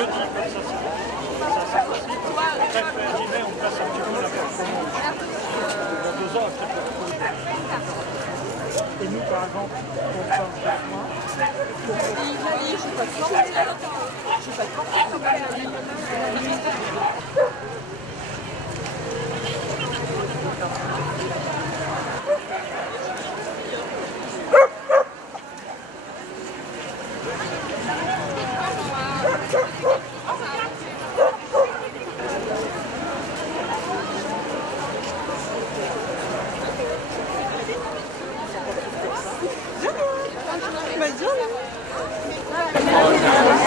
jeudi, comme ça c'est possible. Après, mai, on passe un petit peu la performance. Dans 2 ans, peut-être. Et nous, par exemple, on fait un traitement. Je suis pas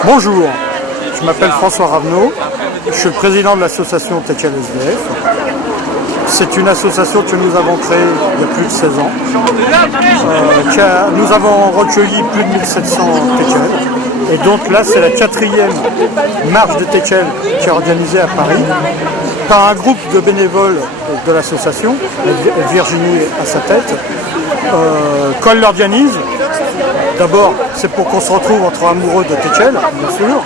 Bonjour, je m'appelle François Ravenot, je suis le président de l'association Techel SDF. C'est une association que nous avons créée il y a plus de 16 ans. Nous avons recueilli plus de 1700 Techel. Et donc là, c'est la 4e marche de Techel qui est organisée à Paris par un groupe de bénévoles de l'association, Virginie à sa tête. Quand elle l'organise, d'abord, c'est pour qu'on se retrouve entre amoureux de Techel, bien sûr.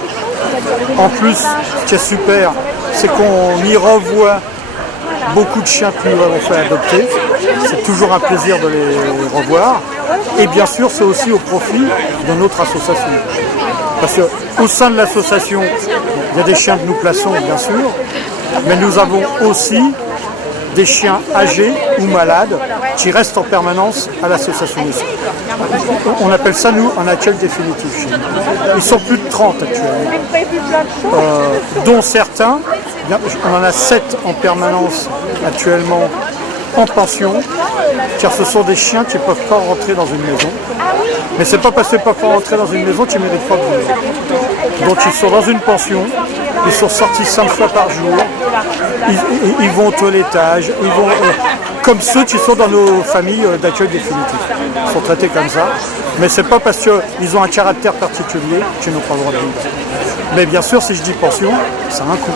En plus, ce qui est super, c'est qu'on y revoit beaucoup de chiens que nous avons fait adopter. C'est toujours un plaisir de les revoir. Et bien sûr, c'est aussi au profit de notre association. Parce qu'au sein de l'association, il y a des chiens que nous plaçons, bien sûr, mais nous avons aussi des chiens âgés ou malades qui restent en permanence à l'association. On appelle ça, nous, un accueil définitif. Ils sont plus de 30 actuellement, dont certains, on en a 7 en permanence actuellement en pension, car ce sont des chiens qui ne peuvent pas rentrer dans une maison. Mais c'est pas parce qu'ils ne peuvent pas rentrer dans une maison qu'ils ne méritent pas de vivre. Donc ils sont dans une pension, ils sont sortis 5 fois par jour, ils vont au toilettage, ils vont comme ceux qui sont dans nos familles d'accueil définitif. Ils sont traités comme ça, mais c'est pas parce qu'ils ont un caractère particulier qu'ils n'ont pas le droit de vivre. Mais bien sûr, si je dis pension, ça a un coût.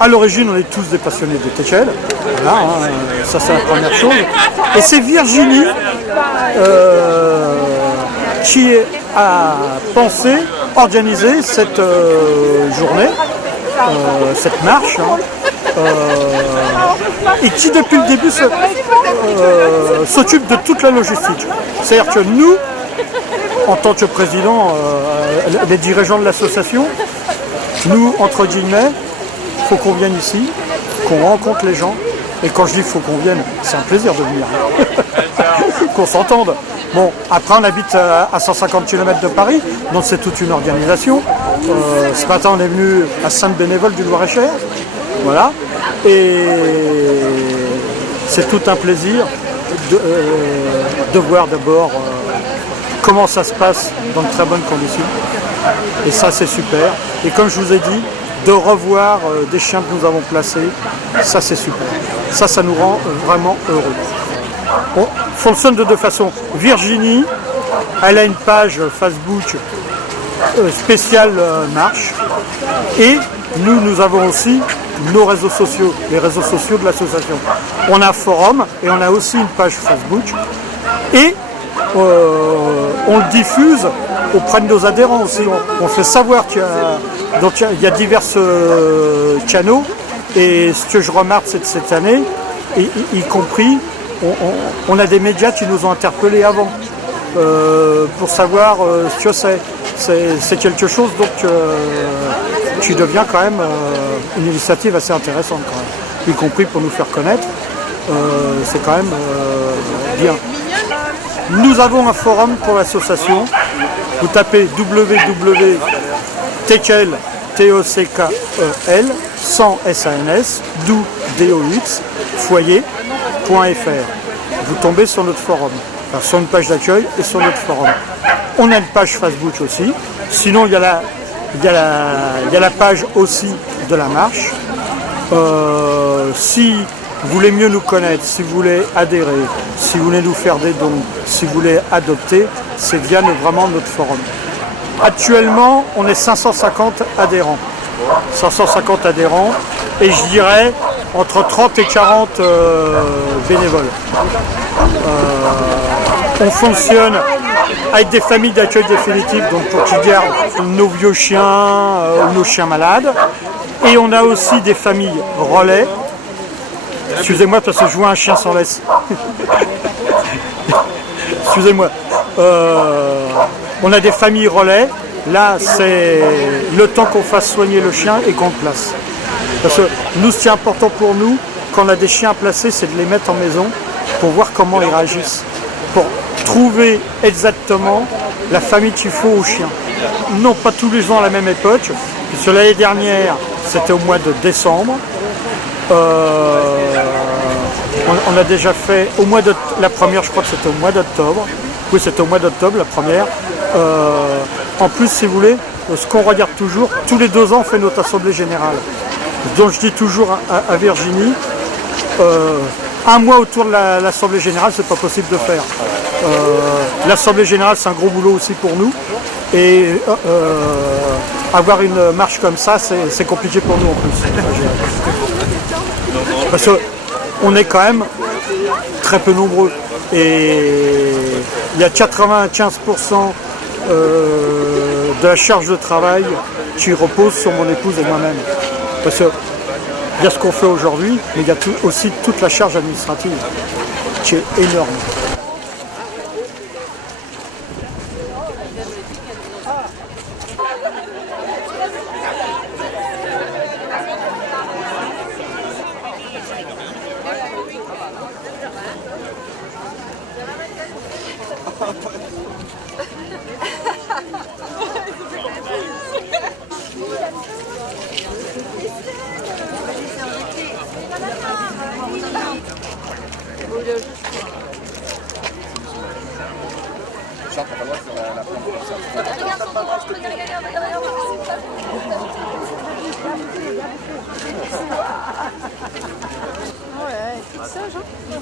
À l'origine, on est tous des passionnés de Techel. Voilà, ça c'est la première chose. Et c'est Virginie qui a pensé organiser cette journée, cette marche, et qui depuis le début s'occupe de toute la logistique. C'est-à-dire que nous, en tant que président, les dirigeants de l'association, nous, entre guillemets, il faut qu'on vienne ici, qu'on rencontre les gens. Et quand je dis qu'il faut qu'on vienne, c'est un plaisir de venir. Qu'on s'entende. Bon, après on habite à 150 km de Paris, donc c'est toute une organisation. Ce matin on est venu à Sainte-Bénévole du Loir-et-Cher. Voilà. Et c'est tout un plaisir de voir d'abord comment ça se passe dans de très bonnes conditions. Et ça c'est super. Et comme je vous ai dit, de revoir des chiens que nous avons placés, ça c'est super. Ça nous rend vraiment heureux. On fonctionne de 2 façons. Virginie, elle a une page Facebook spéciale marche. Et nous avons aussi nos réseaux sociaux, les réseaux sociaux de l'association. On a un forum et on a aussi une page Facebook. Et on le diffuse auprès de nos adhérents aussi. On fait savoir qu'il y a divers canaux. Et ce que je remarque cette année, y compris, on a des médias qui nous ont interpellés avant pour savoir ce que c'est. C'est quelque chose donc qui devient quand même une initiative assez intéressante, quand même, y compris pour nous faire connaître. C'est quand même bien. Nous avons un forum pour l'association. Vous tapez www.techel, T-E-C-K-E-L, sans S-A-N-S, DOX, foyer.fr. Vous tombez sur notre forum, enfin, sur une page d'accueil et sur notre forum. On a une page Facebook aussi. Sinon, il y a la page aussi de la marche. Si vous voulez mieux nous connaître, si vous voulez adhérer, si vous voulez nous faire des dons, si vous voulez adopter, c'est via vraiment notre forum. Actuellement, on est 550 adhérents. 550 adhérents et je dirais entre 30 et 40 bénévoles. On fonctionne avec des familles d'accueil définitif, donc pour qu'ils gardent nos vieux chiens ou nos chiens malades. Et on a aussi des familles relais. Excusez-moi parce que je vois un chien sans laisse. Excusez-moi. On a des familles relais. Là, c'est le temps qu'on fasse soigner le chien et qu'on le place. Parce que nous, ce qui est important pour nous, quand on a des chiens placés, c'est de les mettre en maison pour voir comment ils réagissent. Pour trouver exactement la famille qu'il faut au chien. Non, pas tous les ans à la même époque. Puisque l'année dernière, c'était au mois de décembre. On a déjà fait au mois de la première, je crois que c'était au mois d'octobre. Oui, c'était au mois d'octobre la première. En plus, si vous voulez, ce qu'on regarde toujours, tous les 2 ans, on fait notre assemblée générale. Donc je dis toujours à Virginie, un mois autour de l'assemblée générale, c'est pas possible de faire. L'assemblée générale, c'est un gros boulot aussi pour nous. Et avoir une marche comme ça, c'est compliqué pour nous en plus. Parce qu'on est quand même très peu nombreux. Et il y a 95% de la charge de travail qui repose sur mon épouse et moi-même. Parce qu'il y a ce qu'on fait aujourd'hui, mais il y a aussi toute la charge administrative qui est énorme.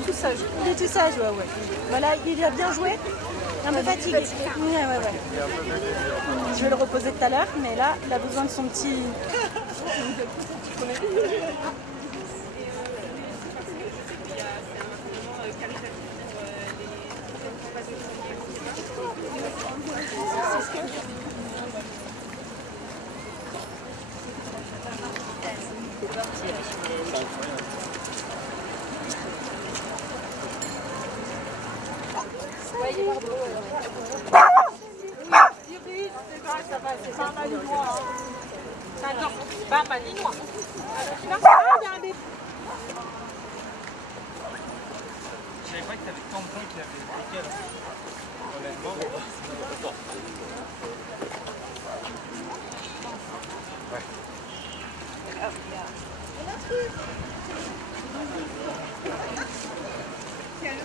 Tout sage. Il est tout sage, ouais. Voilà, il a bien joué. Un peu fatigué. Ouais. Je vais le reposer tout à l'heure, mais là, il a besoin de son petit... C'est pas un malinois. C'est pas un malinois. Je savais pas que tu avais tant de points qu'il y avait lesquels. Honnêtement. Yes.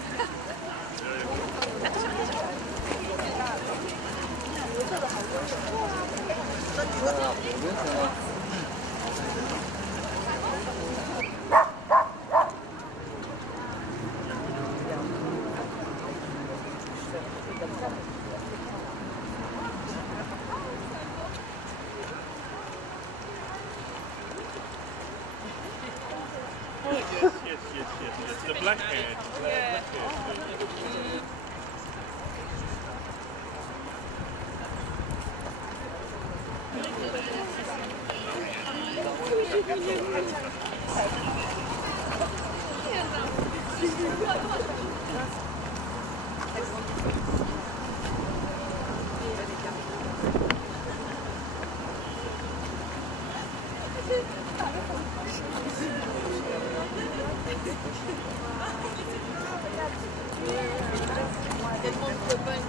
The blackhead.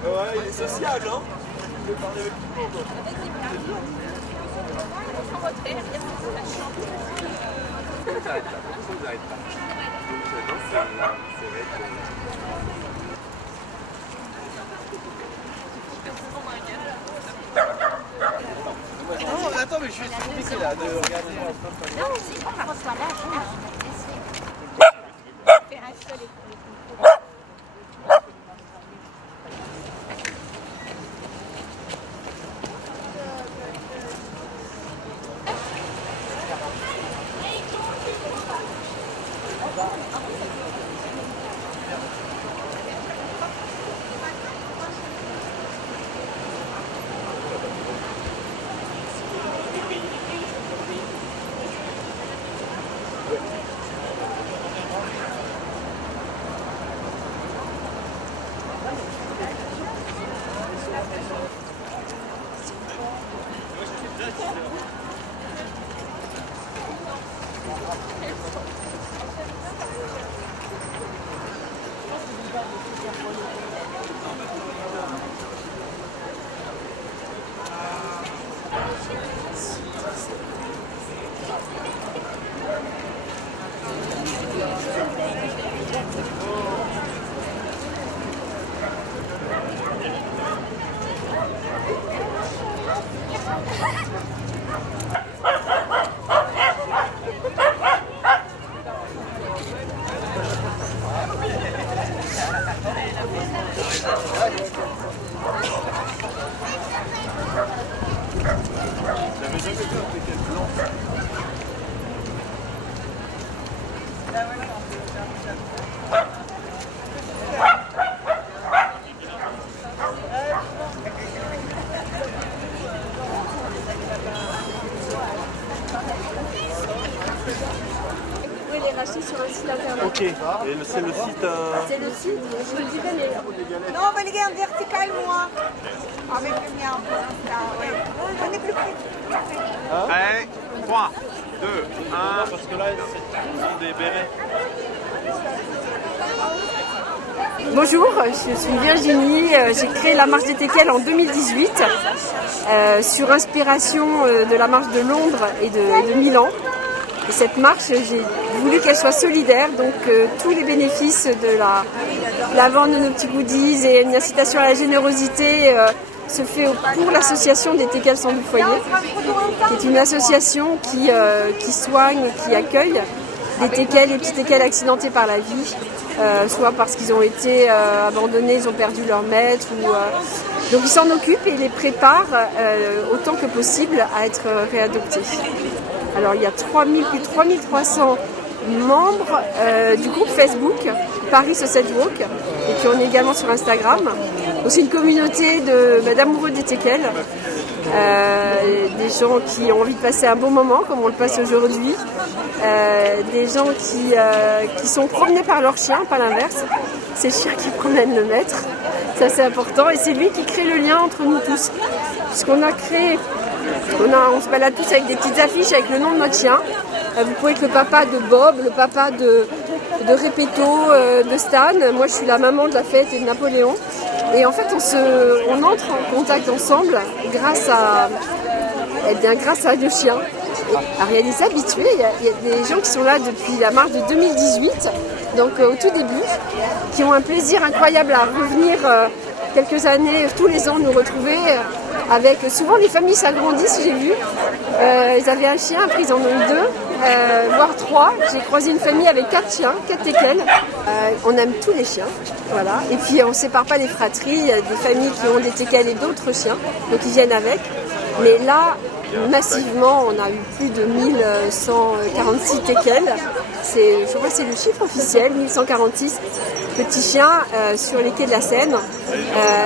Ouais, il est sociable, hein. Il veut parler avec tout le monde. Non, attends, mais je suis compliqué là de regarder. non, si on reçoit là, faire un seul Vous pouvez les racheter sur un site internet. Ok, et c'est le site... C'est le site, je vous le dirai, mais Non, on va les garder vertical, moi. Avec le mien. Ah, ouais. On est plus près. Prêt 3, 2, 1... Parce que là, ils ont des bérets. bonjour, je suis Virginie, j'ai créé la marche des Teckels en 2018 sur inspiration de la marche de Londres et de Milan. Et cette marche, j'ai voulu qu'elle soit solidaire, donc tous les bénéfices de la vente de nos petits goodies et une incitation à la générosité se fait pour l'association des Teckels sans du foyer, qui est une association qui soigne, qui accueille des Teckels et petits Teckels accidentés par la vie, soit parce qu'ils ont été abandonnés, ils ont perdu leur maître. Donc ils s'en occupent et les préparent autant que possible à être réadoptés. Alors il y a plus de 3300 membres du groupe Facebook Paris Sausage Walk, et puis on est également sur Instagram. Aussi une communauté d'amoureux des Teckels, des gens qui ont envie de passer un bon moment comme on le passe aujourd'hui, des gens qui sont promenés par leur chien, pas l'inverse, c'est le chien qui promène le maître, ça c'est important, et c'est lui qui crée le lien entre nous tous, puisqu'on a créé, on se balade tous avec des petites affiches avec le nom de notre chien. Vous pouvez être le papa de Bob, le papa de Repetto, de Stan. Moi, je suis la maman de la fête et de Napoléon. Et en fait, on entre en contact ensemble grâce à deux chiens. Alors, il y a des habitués, il y a des gens qui sont là depuis la marche de 2018, donc au tout début, qui ont un plaisir incroyable à revenir quelques années, tous les ans, nous retrouver. Avec souvent les familles s'agrandissent, j'ai vu. Ils avaient un chien, après ils en ont eu 2, voire 3. J'ai croisé une famille avec 4 chiens, 4 Teckels. On aime tous les chiens, voilà. Et puis on ne sépare pas les fratries. Il y a des familles qui ont des Teckels et d'autres chiens, donc ils viennent avec. Mais là, massivement, on a eu plus de 1146 Teckels. Je crois que c'est le chiffre officiel, 1146 petits chiens sur les quais de la Seine,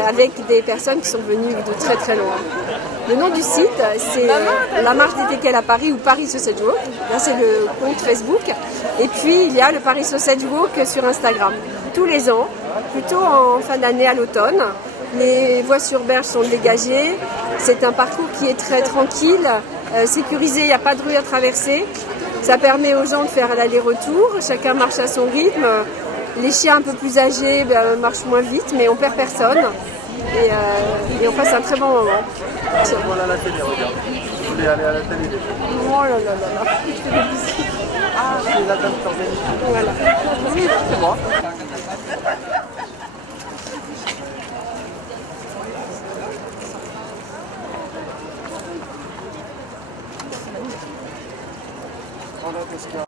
avec des personnes qui sont venues de très très loin. Le nom du site, c'est la marche des Teckels à Paris ou Paris Sausage Walk. Là, c'est le compte Facebook. Et puis, il y a le Paris Sausage Walk sur Instagram. Tous les ans, plutôt en fin d'année à l'automne, les voies sur berge sont dégagées. C'est un parcours qui est très tranquille, sécurisé, il n'y a pas de rue à traverser. Ça permet aux gens de faire l'aller-retour, chacun marche à son rythme. Les chiens un peu plus âgés marchent moins vite, mais on perd personne. Et on passe un très bon moment. Voilà la télé, regarde. Vous voulez aller à la télé? Oh là là là là. Ah, c'est la dame qui organise. Voilà. Oui, c'est moi. Voilà, Tosca.